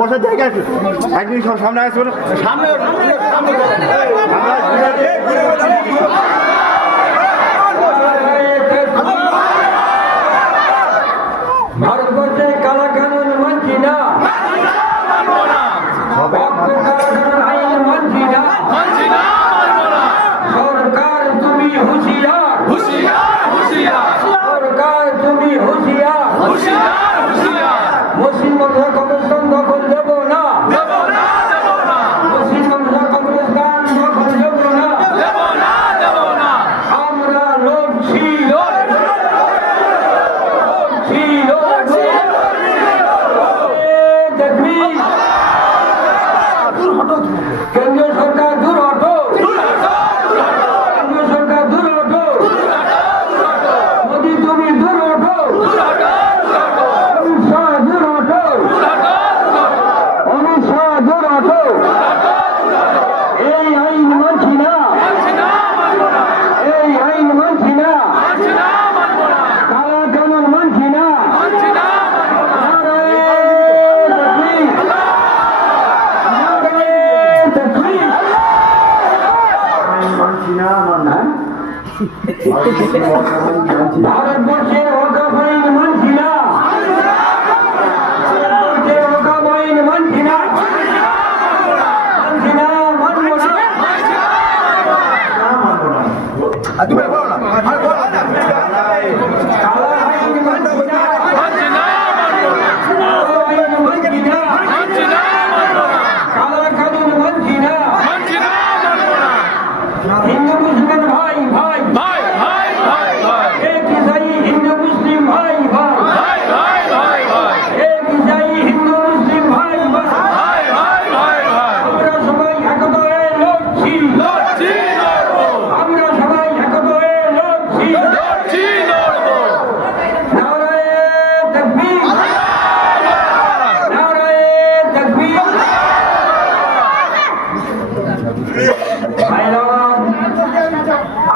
বসার জায়গা আছে একদিন সামনে আসবে সামনে সামনে দুর্ঘটনা কেন্দ্রীয় সরকার ভারতবর্ষের অকাপয়ীন মানছি না অকাপয়ীন মানছি না মানছি না মানব না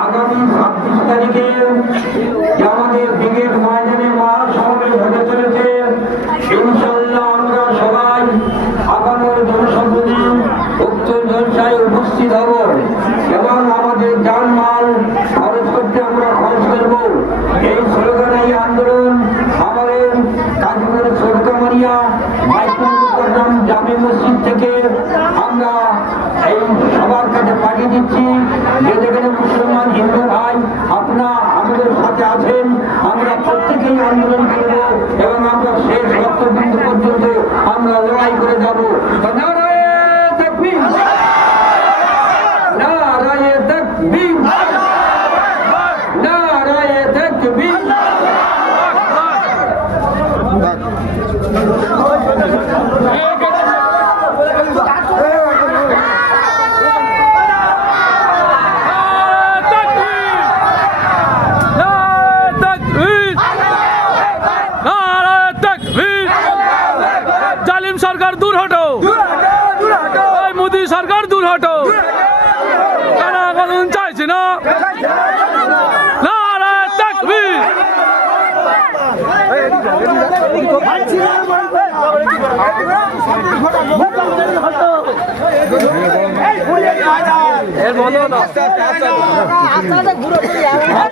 আগামী ছাব্বিশ তারিখে আমাদের ব্রিগেড ময়দানে মহাসমাবেশ হতে চলেছে Tá Jaru. Benar দূর হটো। মোদি সরকার দূর হটো। কেন কানুন চাইছি না? এর বন্ধ